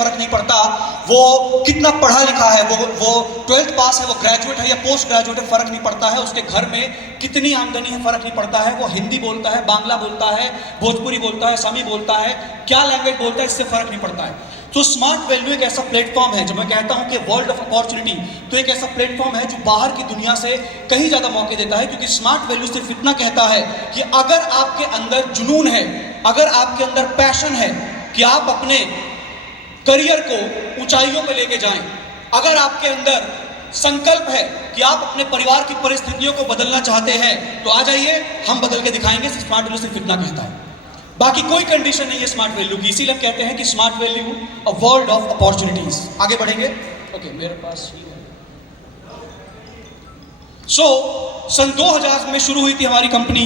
फर्क नहीं पड़ता, वो कितना पढ़ा लिखा है, वो 12th पास है, वो ग्रेजुएट है या पोस्ट ग्रेजुएट है, फर्क नहीं पड़ता है, उसके घर में कितनी आमदनी है फर्क नहीं पड़ता है, वो हिंदी बोलता है, बांग्ला बोलता है, भोजपुरी बोलता है, समी बोलता है, क्या लैंग्वेज बोलता है, इससे फर्क नहीं पड़ता है। तो स्मार्ट वैल्यू एक ऐसा प्लेटफॉर्म है, जब मैं कहता हूं कि वर्ल्ड ऑफ अपॉर्चुनिटी, तो एक ऐसा प्लेटफॉर्म है जो बाहर की दुनिया से कहीं ज्यादा मौके देता है, क्योंकि स्मार्ट वैल्यू सिर्फ इतना कहता है कि अगर आपके अंदर जुनून है, अगर आपके अंदर पैशन है कि आप अपने करियर को ऊंचाइयों पे लेके जाएं, अगर आपके अंदर संकल्प है कि आप अपने परिवार की परिस्थितियों को बदलना चाहते हैं, तो आ जाइए, हम बदल के दिखाएंगे। स्मार्ट वैल्यू सिर्फ इतना कहता है, बाकी कोई कंडीशन नहीं है स्मार्ट वैल्यू की। इसीलिए हम कहते हैं कि smart value a world of opportunities. आगे बढ़ेंगे। ओके, मेरे पास ही है। सन 2000 में शुरू हुई थी हमारी कंपनी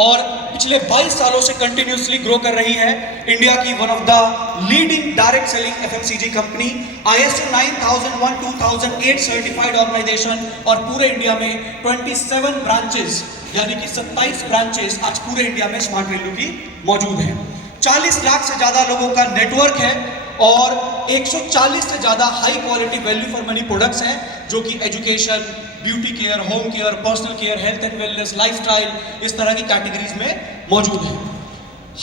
और पिछले 22 सालों से कंटिन्यूसली ग्रो कर रही है। इंडिया की one of the leading direct selling FMCG company, ISO 9001-2008 certified organisation, और पूरे इंडिया में 27 ब्रांचेस, यानी कि 27 ब्रांचेस आज पूरे इंडिया में स्मार्ट वैल्यू की मौजूद है। 40 लाख से ज्यादा लोगों का नेटवर्क है और 140 से ज्यादा high quality value for money products हैं, जो कि education, beauty care, home care, personal care, health and wellness, lifestyle, इस तरह की कैटेगरीज में मौजूद है।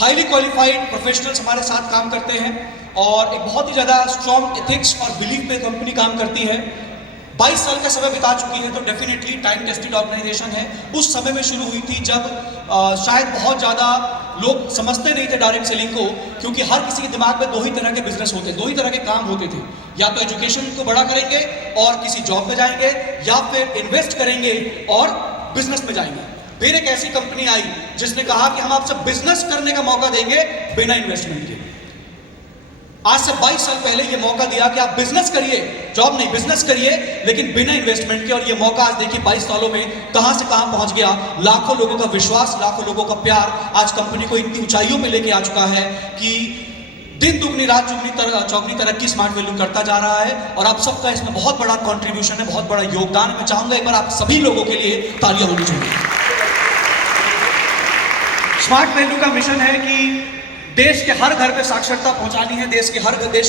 हाईली क्वालिफाइड प्रोफेशनल्स हमारे साथ काम करते हैं और एक बहुत ही ज्यादा स्ट्रॉन्ग एथिक्स और बिलीफ पे कंपनी काम करती है। 22 साल का समय बिता चुकी है, तो डेफिनेटली टाइम टेस्टेड ऑर्गेनाइजेशन है। उस समय में शुरू हुई थी जब शायद बहुत ज़्यादा लोग समझते नहीं थे डायरेक्ट सेलिंग को, क्योंकि हर किसी के दिमाग में दो ही तरह के बिजनेस होते, दो ही तरह के काम होते थे। या तो एजुकेशन को बड़ा करेंगे और किसी जॉब में जाएंगे, या फिर इन्वेस्ट करेंगे और बिजनेस में जाएंगे। फिर एक ऐसी कंपनी आई जिसने कहा कि हम आपसे बिजनेस करने का मौका देंगे बिना इन्वेस्टमेंट के। आज से 22 साल पहले ये मौका दिया कि आप बिजनेस करिए, जॉब नहीं, बिजनेस करिए, लेकिन बिना इन्वेस्टमेंट के। और ये मौका आज देखिए 22 सालों में कहां से कहां पहुंच गया। लाखों लोगों का विश्वास, लाखों लोगों का प्यार आज कंपनी को इतनी ऊंचाइयों में लेके आ चुका है कि दिन दुगनी रात चौगनी तरक्की स्मार्ट वैल्यू करता जा रहा है। और आप सबका इसमें बहुत बड़ा कॉन्ट्रीब्यूशन है, बहुत बड़ा योगदान है। मैं चाहूंगा एक बार आप सभी लोगों के लिए तालियां होनी चाहिए। स्मार्ट वैल्यू का मिशन है कि देश के हर घर में साक्षरता पहुंचानी है, देश के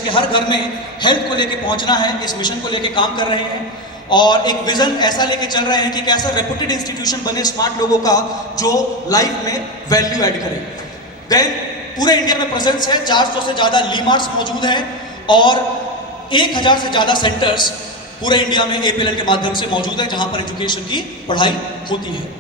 हर घर में हेल्थ को लेके पहुंचना है। इस मिशन को लेके काम कर रहे हैं और एक विजन ऐसा लेके चल रहे हैं कि एक ऐसा रेपुटेड इंस्टीट्यूशन बने स्मार्ट लोगों का जो लाइफ में वैल्यू ऐड करे। देन पूरे इंडिया में प्रेजेंस है, 400 से ज्यादा लीमार्ट्स मौजूद हैं और 1000 से ज्यादा सेंटर्स पूरे इंडिया में APLN के माध्यम से मौजूद है, जहां पर एजुकेशन की पढ़ाई होती है।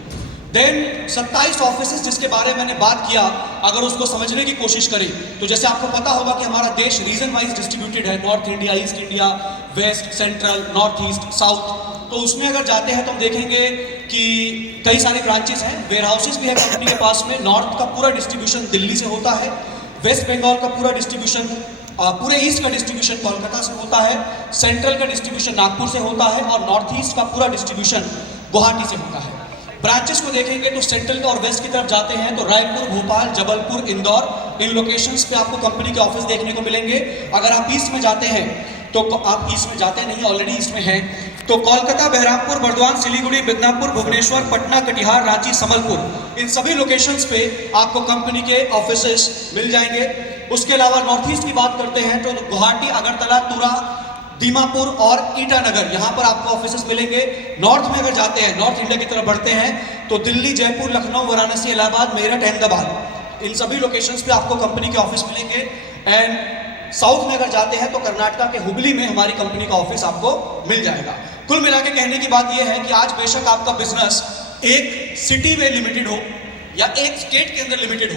देन 27 ऑफिसेस जिसके बारे में मैंने बात किया, अगर उसको समझने की कोशिश करें तो जैसे आपको पता होगा कि हमारा देश रीजन वाइज डिस्ट्रीब्यूटेड है, north India, east India, west, central, north east, south. तो उसमें अगर जाते हैं तो हम देखेंगे कि कई सारे ब्रांचेस हैं, वेयर हाउसेस भी है कंपनी के पास में। नॉर्थ का पूरा डिस्ट्रीब्यूशन दिल्ली से होता है, वेस्ट बंगाल का पूरा डिस्ट्रीब्यूशन, पूरे ईस्ट का डिस्ट्रीब्यूशन कोलकाता से होता है, सेंट्रल का डिस्ट्रीब्यूशन नागपुर से होता है और नॉर्थ ईस्ट का पूरा डिस्ट्रीब्यूशन गुवाहाटी से होता है। ब्रांचेस को देखेंगे तो सेंट्रल और वेस्ट की तरफ जाते हैं तो रायपुर, भोपाल, जबलपुर, इंदौर, इन लोकेशंस पे आपको कंपनी के ऑफिस देखने को मिलेंगे। अगर आप ईस्ट में जाते हैं तो आप ईस्ट में जाते नहीं, ऑलरेडी ईस्ट में हैं, तो कोलकाता, बहरामपुर, बर्दवान, सिलीगुड़ी, मिदनापुर, भुवनेश्वर, पटना, कटिहार, रांची, संबलपुर, इन सभी लोकेशंस पे आपको कंपनी के ऑफिसेस मिल जाएंगे। उसके अलावा नॉर्थ ईस्ट की बात करते हैं तो गुवाहाटी, अगरतला, तुरा, दीमापुर और ईटानगर, यहाँ पर आपको ऑफिसेस मिलेंगे। नॉर्थ में अगर जाते हैं, नॉर्थ इंडिया की तरफ बढ़ते हैं तो दिल्ली, जयपुर, लखनऊ, वाराणसी, इलाहाबाद, मेरठ, अहमदाबाद, इन सभी लोकेशंस पे आपको कंपनी के ऑफिस मिलेंगे। एंड साउथ में अगर जाते हैं तो कर्नाटका के हुबली में हमारी कंपनी का ऑफिस आपको मिल जाएगा। कुल मिला के कहने की बात यह है कि आज बेशक आपका बिजनेस एक सिटी में लिमिटेड हो या एक स्टेट के अंदर लिमिटेड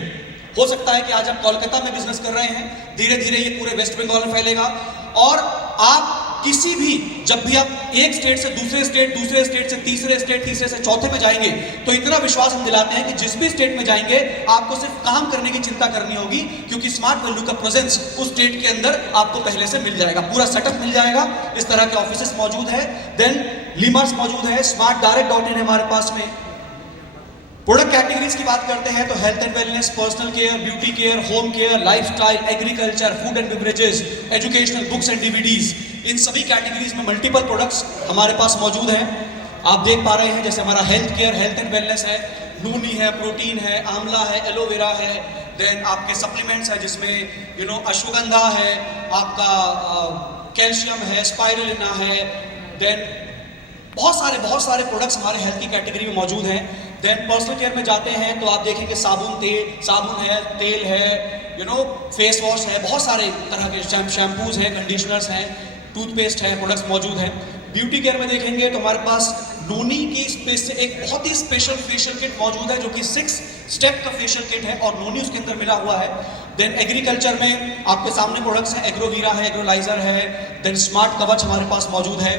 हो सकता है कि आज आप कोलकाता में बिजनेस कर रहे हैं, धीरे धीरे ये पूरे वेस्ट बंगाल में फैलेगा। और आप किसी भी, जब भी आप एक स्टेट से दूसरे स्टेट, दूसरे स्टेट से तीसरे स्टेट, तीसरे से चौथे में जाएंगे तो इतना विश्वास हम दिलाते हैं कि जिस भी स्टेट में जाएंगे आपको सिर्फ काम करने की चिंता करनी होगी, क्योंकि स्मार्ट वैल्यू का प्रेजेंस उस स्टेट के अंदर आपको पहले से मिल जाएगा, पूरा सेटअप मिल जाएगा। इस तरह के ऑफिसेस मौजूद है। देन लीमार्ट्स मौजूद है, SmartDirect.in है हमारे पास में। प्रोडक्ट कैटेगरीज की बात करते हैं तो health and wellness, personal care, beauty care, home care, lifestyle, agriculture, food and beverages, educational, books and DVDs, इन सभी कैटेगरीज में मल्टीपल प्रोडक्ट्स हमारे पास मौजूद हैं। आप देख पा रहे हैं जैसे हमारा health care, health and wellness है, नूनी है, प्रोटीन है, आंवला है, एलोवेरा है, देन आपके सप्लीमेंट्स है जिसमें अश्वगंधा है, आपका कैल्शियम है, स्पाइरुलिना है, देन बहुत सारे प्रोडक्ट्स हमारे हेल्थ की कैटेगरी में मौजूद हैं। देन पर्सनल केयर में जाते हैं तो आप देखेंगे साबुन है, तेल है, फेस वॉश है, बहुत सारे तरह के शैम्पूज हैं, कंडीशनर्स हैं, टूथपेस्ट है, प्रोडक्ट्स मौजूद हैं। ब्यूटी केयर में देखेंगे तो हमारे पास नोनी की स्पेस से एक बहुत ही स्पेशल फेशियल किट मौजूद है जो कि 6 स्टेप का फेशियल किट है और नोनी उसके अंदर मिला हुआ है। देन एग्रीकल्चर में आपके सामने प्रोडक्ट्स हैं, एग्रोवीरा है, एग्रोलाइजर है, देन स्मार्ट कवच हमारे पास मौजूद है।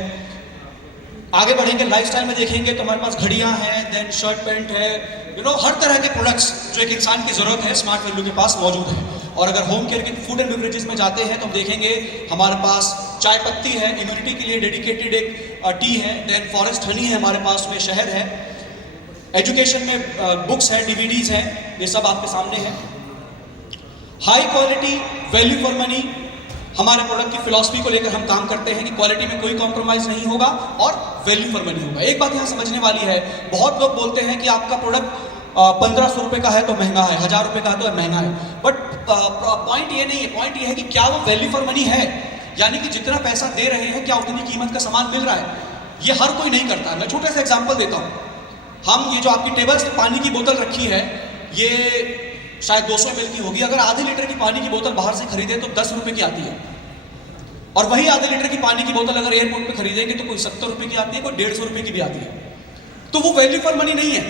आगे बढ़ेंगे लाइफस्टाइल में देखेंगे तो हमारे पास घड़ियां हैं, देन शर्ट पैंट है, हर तरह के प्रोडक्ट्स जो एक इंसान की जरूरत है स्मार्ट वैल्यू के पास मौजूद है। और अगर होम केयर के फूड एंड बेवरेजेस में जाते हैं तो हम देखेंगे हमारे पास चाय पत्ती है, इम्यूनिटी के लिए डेडिकेटेड एक टी है, देन फॉरेस्ट हनी है हमारे पास में, शहद है। एजुकेशन में बुक्स है, डीवीडीज है, ये सब आपके सामने है। High quality value for money हमारे प्रोडक्ट की फिलॉसफी को लेकर हम काम करते हैं कि क्वालिटी में कोई कॉम्प्रोमाइज नहीं होगा और वैल्यू फॉर मनी होगा। एक बात यहाँ समझने वाली है, बहुत लोग बोलते हैं कि आपका प्रोडक्ट 1500 रुपए का है तो महंगा है, 1000 रुपए का है तो महंगा है, बट पॉइंट ये नहीं है। पॉइंट ये है कि क्या वो वैल्यू फॉर मनी है, यानी कि जितना पैसा दे रहे हैं क्या उतनी कीमत का सामान मिल रहा है। ये हर कोई नहीं करता। मैं छोटे से एग्जांपल देता हूँ। हम ये जो आपकी टेबल से पानी की बोतल रखी है, ये शायद 200 ml की होगी। अगर आधे लीटर की पानी की बोतल बाहर से खरीदे तो 10 रुपए की आती है, और वही आधे लीटर की पानी की बोतल अगर एयरपोर्ट पे खरीदेंगे तो कोई 70 रुपए की आती है, कोई 150 रुपए की भी आती है। तो वो वैल्यू फॉर मनी नहीं है।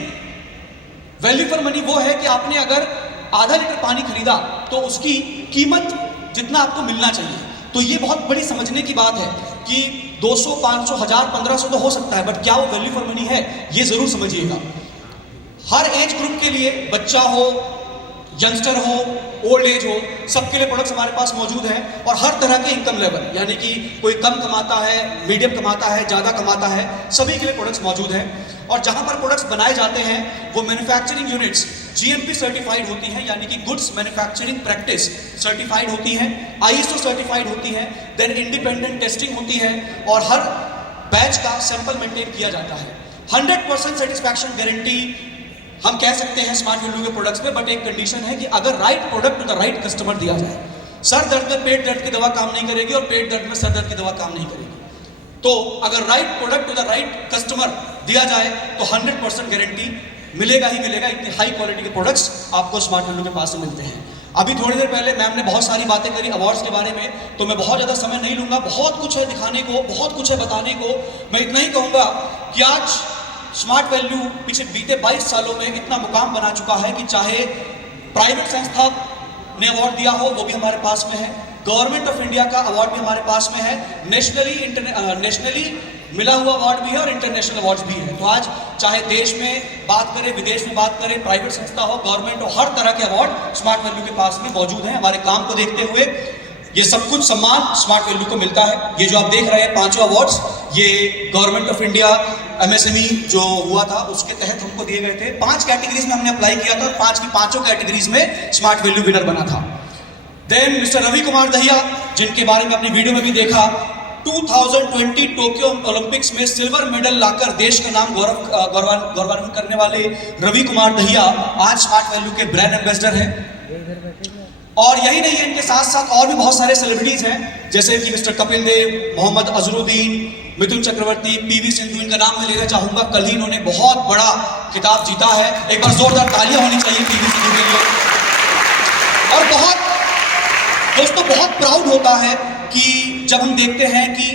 वैल्यू फॉर मनी वो है कि आपने अगर आधा लीटर पानी खरीदा तो उसकी कीमत जितना आपको मिलना चाहिए। तो ये बहुत बड़ी समझने की बात है कि 200, 500, 1000, 1500 तो हो सकता है, बट क्या वो वैल्यू फॉर मनी है, ये जरूर समझिएगा। हर एज ग्रुप के लिए, बच्चा हो, यंगस्टर हो, ओल्ड एज हो, सबके लिए प्रोडक्ट्स हमारे पास मौजूद हैं। और हर तरह के इनकम लेवल, यानी कि कोई कम कमाता है, मीडियम कमाता है, ज़्यादा कमाता है, सभी के लिए प्रोडक्ट्स मौजूद हैं। और जहां पर प्रोडक्ट्स बनाए जाते हैं वो मैन्युफैक्चरिंग यूनिट्स GMP सर्टिफाइड होती हैं, यानी कि गुड्स मैन्युफैक्चरिंग प्रैक्टिस सर्टिफाइड होती हैं, ISO सर्टिफाइड होती हैं, देन इंडिपेंडेंट टेस्टिंग होती है और हर बैच का सैंपल मेंटेन किया जाता है। 100% सेटिस्फैक्शन गारंटी हम कह सकते हैं स्मार्ट वैल्यू के प्रोडक्ट्स में, बट एक कंडीशन है कि अगर right product to the right customer दिया जाए। सर दर्द में पेट दर्द की दवा काम नहीं करेगी और पेट दर्द में सर दर्द की दवा काम नहीं करेगी। तो अगर right product to the right customer दिया जाए तो 100% गारंटी मिलेगा ही मिलेगा। इतनी हाई क्वालिटी के प्रोडक्ट्स आपको स्मार्ट वैल्यू के पास से मिलते हैं। अभी थोड़ी देर पहले मैम ने बहुत सारी बातें करी अवार्ड्स के बारे में, तो मैं बहुत ज़्यादा समय नहीं लूंगा। बहुत कुछ है दिखाने को, बहुत कुछ है बताने को। मैं इतना ही कहूँगा कि आज स्मार्ट वैल्यू पिछले बीते 22 सालों में इतना मुकाम बना चुका है कि चाहे प्राइवेट संस्था ने अवार्ड दिया हो वो भी हमारे पास में है, गवर्नमेंट ऑफ इंडिया का अवार्ड भी हमारे पास में है, नेशनली मिला हुआ अवार्ड भी है और इंटरनेशनल अवार्ड्स भी है। तो आज चाहे देश में बात करें, विदेश में बात करें, प्राइवेट संस्था हो, गवर्नमेंट हो, हर तरह के अवार्ड स्मार्ट वैल्यू के पास में मौजूद हैं। हमारे काम को देखते हुए ये सब कुछ सम्मान स्मार्ट वैल्यू को मिलता है। ये जो आप देख रहे हैं 5 अवार्ड्स, ये गवर्नमेंट ऑफ इंडिया MSME जो हुआ था उसके तहत हमको दिए गए थे। 5 कैटेगरीज में हमने अप्लाई किया था और 5 की 5 कैटेगरीज में स्मार्ट वैल्यू विनर बना था। देन मिस्टर रवि कुमार दहिया, जिनके बारे में अपनी वीडियो में भी देखा, 2020 टोक्यो ओलंपिक्स में सिल्वर मेडल लाकर देश का नाम गौरवान्वित करने वाले रवि कुमार दहिया आज स्मार्ट वैल्यू के ब्रांड एम्बेसडर हैं। और यही नहीं है, इनके साथ साथ और भी बहुत सारे सेलिब्रिटीज हैं, जैसे कि मिस्टर कपिल देव, मोहम्मद अजरुद्दीन, मिथुन चक्रवर्ती, PV सिंधु, इनका नाम मैं लेना चाहूंगा। कल ही इन्होंने बहुत बड़ा खिताब जीता है। एक बार जोरदार तालियां होनी चाहिए PV सिंधु के लिए। और बहुत दोस्तों बहुत प्राउड होता है कि जब हम देखते हैं कि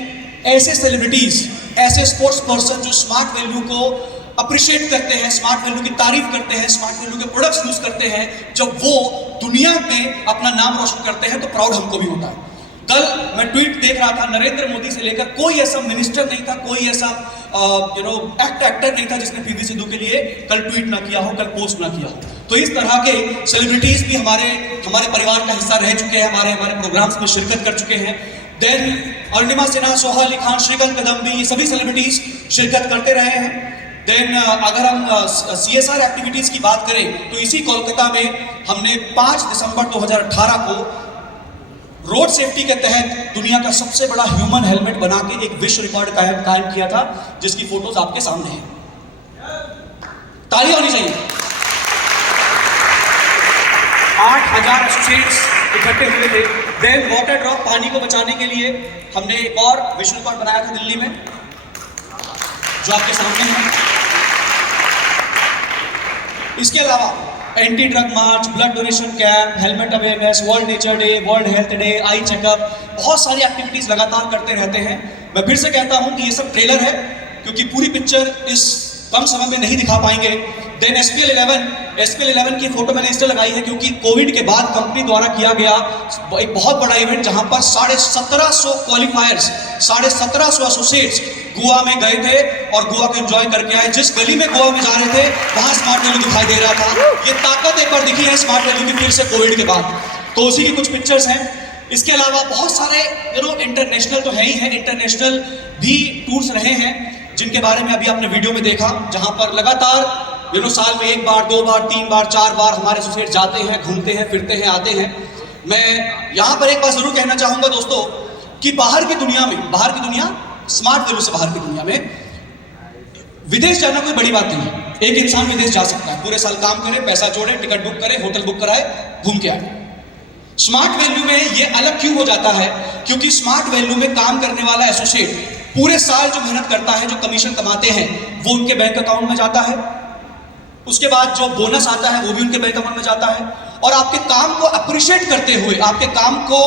ऐसे सेलिब्रिटीज, ऐसे स्पोर्ट्स पर्सन जो स्मार्ट वैल्यू को अप्रिशिएट करते हैं, स्मार्ट वैल्यू की तारीफ करते हैं, स्मार्ट वैल्यू के प्रोडक्ट्स यूज करते हैं, जब वो दुनिया में अपना नाम रोशन करते हैं तो प्राउड हमको भी होता है। कल मैं ट्वीट देख रहा था, नरेंद्र मोदी से लेकर कोई ऐसा मिनिस्टर नहीं था, कोई ऐसा एक्टर नहीं था जिसने PV सिंधु के लिए कल ट्वीट ना किया हो, कल पोस्ट ना किया हो। तो इस तरह के सेलिब्रिटीज भी हमारे परिवार का हिस्सा रह चुके हैं, हमारे प्रोग्राम्स में शिरकत कर चुके हैं। देन अर्निमा सिन्हा, सोहा अली खान, श्रीकांत कदम्बी, ये सभी सेलिब्रिटीज शिरकत करते रहे हैं। देन अगर हम CSR एक्टिविटीज की बात करें तो इसी कोलकाता में हमने 5 दिसंबर 2018 को रोड सेफ्टी के तहत दुनिया का सबसे बड़ा ह्यूमन हेलमेट बना के एक विश्व रिकॉर्ड कायम किया था, जिसकी फोटोज आपके सामने हैं। ताली होनी चाहिए। 8,000 एसोसिएट्स इकट्ठे हुए थे। देन वाटर ड्रॉप, पानी को बचाने के लिए हमने एक और विजुअल कार्ड बनाया था दिल्ली में, जो आपके सामने है। इसके अलावा anti drug march, blood donation camp, helmet awareness, world nature day, world health day, eye checkup, बहुत सारी एक्टिविटीज लगातार करते रहते हैं। मैं फिर से कहता हूं कि ये सब ट्रेलर है, क्योंकि पूरी पिक्चर इस कम समय में नहीं दिखा पाएंगे। देन SPL11 की फोटो मैंने इसलिए लगाई है क्योंकि कोविड के बाद कंपनी द्वारा किया गया एक बहुत बड़ा इवेंट, जहां पर 1750 क्वालिफायर्स, 1750 एसोसिएट्स गोवा में गए थे और गोवा को एंजॉय करके आए। जिस गली में गोवा में जा रहे थे वहां स्मार्ट वैल्यू दिखाई दे रहा था। ये ताकत एक बार दिखी है स्मार्ट वैल्यू की फिर से कोविड के बाद। तो उसी की कुछ पिक्चर्स हैं। इसके अलावा बहुत सारे इंटरनेशनल तो है ही है, इंटरनेशनल भी टूर्स रहे हैं, जिनके बारे में अभी आपने वीडियो में देखा, जहां पर लगातार साल में 1 बार, 2 बार, 3 बार, 4 बार हमारे एसोसिएट जाते हैं, घूमते हैं, फिरते हैं, आते हैं। मैं यहां पर एक बात जरूर कहना चाहूंगा दोस्तों कि बाहर की दुनिया, स्मार्ट वैल्यू से बाहर की दुनिया में विदेश जाना कोई बड़ी बात नहीं है। एक इंसान विदेश जा सकता है, पूरे साल काम करे, पैसा जोड़े, टिकट बुक करे, होटल बुक कराए, घूम के आए। स्मार्ट वैल्यू में ये अलग क्यों हो जाता है? क्योंकि स्मार्ट वैल्यू में काम करने वाला एसोसिएट पूरे साल जो मेहनत करता है, जो कमीशन कमाते हैं, वो उनके बैंक अकाउंट में जाता है। उसके बाद जो बोनस आता है वो भी उनके बैंक अकाउंट में जाता है। और आपके काम को अप्रिशिएट करते हुए, आपके काम को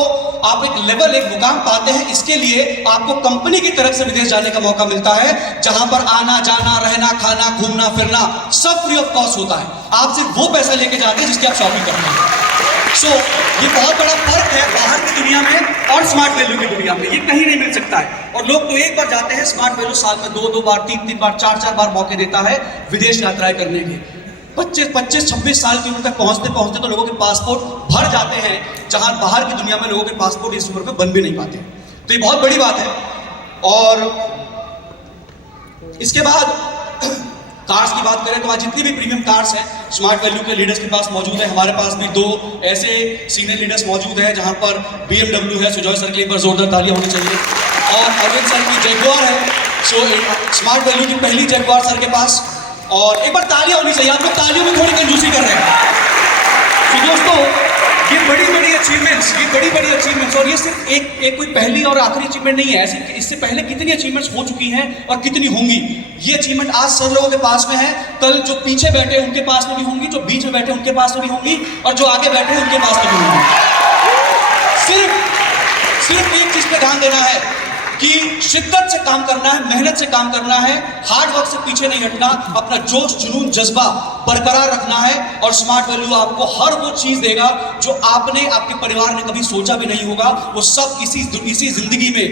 आप एक लेवल, एक मुकाम पाते हैं, इसके लिए आपको कंपनी की तरफ से विदेश जाने का मौका मिलता है, जहां पर आना जाना, रहना, खाना, घूमना फिरना सब फ्री ऑफ कॉस्ट होता है। आप सिर्फ वो पैसा लेके जाते हैं जिसकी आप शॉपिंग करते हैं। सो ये बहुत बड़ा फर्क है बाहर की दुनिया में और स्मार्ट वैल्यू की दुनिया में, ये कहीं नहीं मिल सकता है। और लोग तो एक बार जाते हैं, स्मार्ट वैल्यू साल में 2-2 बार, 3-3 बार, 4-4 बार मौके देता है विदेश यात्राएं करने के। 25-26 साल की उम्र तक पहुंचते पहुंचते तो लोगों के पासपोर्ट भर जाते हैं, जहां बाहर की दुनिया में लोगों के पासपोर्ट इस उम्र में बन भी नहीं पाते। तो ये बहुत बड़ी बात है। और इसके बाद कार्स की बात करें तो आज जितनी भी प्रीमियम कार्स हैं स्मार्ट वैल्यू के लीडर्स के पास मौजूद है। हमारे पास भी 2 ऐसे सीनियर लीडर्स मौजूद हैं, जहां पर BMW है, सुजॉय सर के एक बार जोरदार तालियां होनी चाहिए, और अरविंद सर की जैगुआर है। सो स्मार्ट वैल्यू की पहली जैगुआर सर के पास, और एक बार तालियां होनी चाहिए। आप लोग तालियों में थोड़ी कंजूसी कर रहे हैं। तो दोस्तों ये बड़ी बड़ी अचीवमेंट्स, और ये सिर्फ एक कोई पहली और आखिरी अचीवमेंट नहीं है। ऐसी इससे पहले कितनी अचीवमेंट्स हो चुकी हैं और कितनी होंगी। ये अचीवमेंट आज सर लोगों के पास में है, कल जो पीछे बैठे उनके पास में भी होंगी, जो बीच में बैठे उनके पास में भी होंगी, और जो आगे बैठे हैं उनके पास में भी होंगी। सिर्फ एक चीज पे ध्यान देना है कि शिद्दत से काम करना है, मेहनत से काम करना है, हार्ड वर्क से पीछे नहीं हटना, अपना जोश, जुनून, जज्बा बरकरार रखना है। और स्मार्ट वैल्यू आपको हर वो चीज देगा जो आपने, आपके परिवार ने कभी सोचा भी नहीं होगा। वो सब इसी जिंदगी में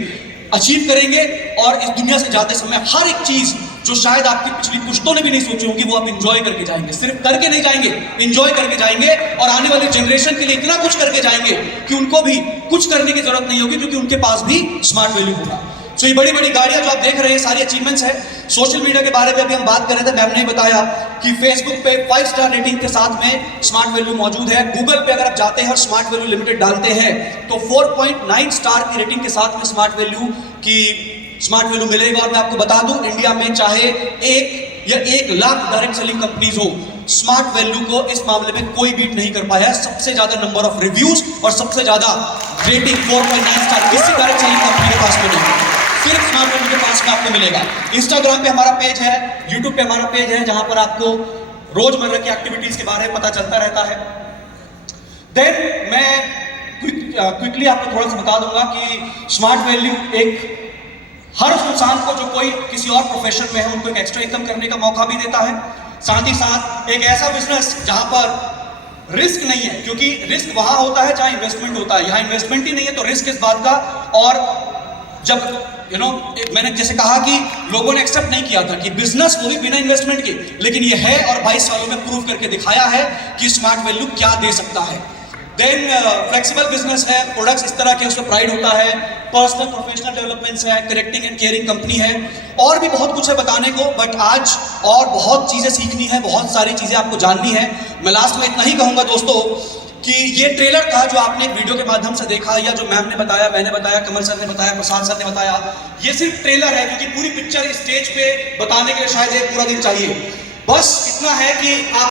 अचीव करेंगे। और इस दुनिया से जाते समय हर एक चीज जो शायद आपकी पिछली पुश्तों ने भी नहीं सोची होगी, वो आप इंजॉय करके जाएंगे। सिर्फ करके नहीं जाएंगे, इंजॉय करके जाएंगे, और आने वाली जनरेशन के लिए इतना कुछ करके जाएंगे कि उनको भी कुछ करने की जरूरत नहीं होगी, क्योंकि उनके पास भी स्मार्ट वैल्यू होगा। सो ये बड़ी बड़ी गाड़ियां जो आप देख रहे हैं सारी अचीवमेंट्स है। सोशल मीडिया के बारे में अभी हम बात कर रहे थे, मैम ने बताया कि फेसबुक पे 5 स्टार रेटिंग के साथ में स्मार्ट वैल्यू मौजूद है। गूगल पे अगर आप जाते हैं और स्मार्ट वैल्यू लिमिटेड डालते हैं तो 4.9 स्टार की रेटिंग के साथ में स्मार्ट वैल्यू मिलेगा। और मैं आपको बता दूं, इंडिया में चाहे 1 लाख डायरेक्ट सेलिंग कंपनीज हो, स्मार्ट वैल्यू को इस मामले में कोई बीट नहीं कर पाया है। सबसे ज्यादा नंबर ऑफ रिव्यूज और सबसे ज्यादा रेटिंग 4.9 स्टार किसी डायरेक्ट सेलिंग कंपनी के पास में नहीं, सिर्फ स्मार्ट वैल्यू के पास में आपको मिलेगा। इंस्टाग्राम पे हमारा पेज है, यूट्यूब पे हमारा पेज है, जहां पर आपको रोजमर्रा की एक्टिविटीज के बारे में पता चलता रहता है। देन मैं क्विकली आपको थोड़ा सा बता दूंगा कि स्मार्ट वैल्यू एक हर उस इंसान को जो कोई किसी और प्रोफेशन में है, उनको एक एक्स्ट्रा इनकम करने का मौका भी देता है। साथ ही साथ एक ऐसा बिजनेस जहां पर रिस्क नहीं है, क्योंकि रिस्क वहां होता है जहां इन्वेस्टमेंट होता है, यहां इन्वेस्टमेंट ही नहीं है तो रिस्क इस बात का। और जब मैंने जैसे कहा कि लोगों ने एक्सेप्ट नहीं किया था कि बिजनेस वो भी बिना इन्वेस्टमेंट के, लेकिन ये है और 22 सालों में प्रूव करके दिखाया है कि स्मार्ट वैल्यू क्या दे सकता है। देन फ्लेक्सिबल बिजनेस है, प्रोडक्ट्स इस तरह के, उसमें प्राइड होता है, पर्सनल प्रोफेशनल डेवलपमेंट्स है, करेक्टिंग एंड केयरिंग कंपनी है, और भी बहुत कुछ है बताने को। बट आज और बहुत चीजें सीखनी है, बहुत सारी चीजें आपको जाननी है। मैं लास्ट में इतना ही कहूंगा दोस्तों कि ये ट्रेलर था जो आपने एक वीडियो के माध्यम से देखा, या जो मैम ने बताया, मैंने बताया, कमल सर ने बताया, प्रसाद सर ने बताया, ये सिर्फ ट्रेलर है, क्योंकि पूरी पिक्चर स्टेज पे बताने के लिए शायद एक पूरा दिन चाहिए। बस इतना है कि आप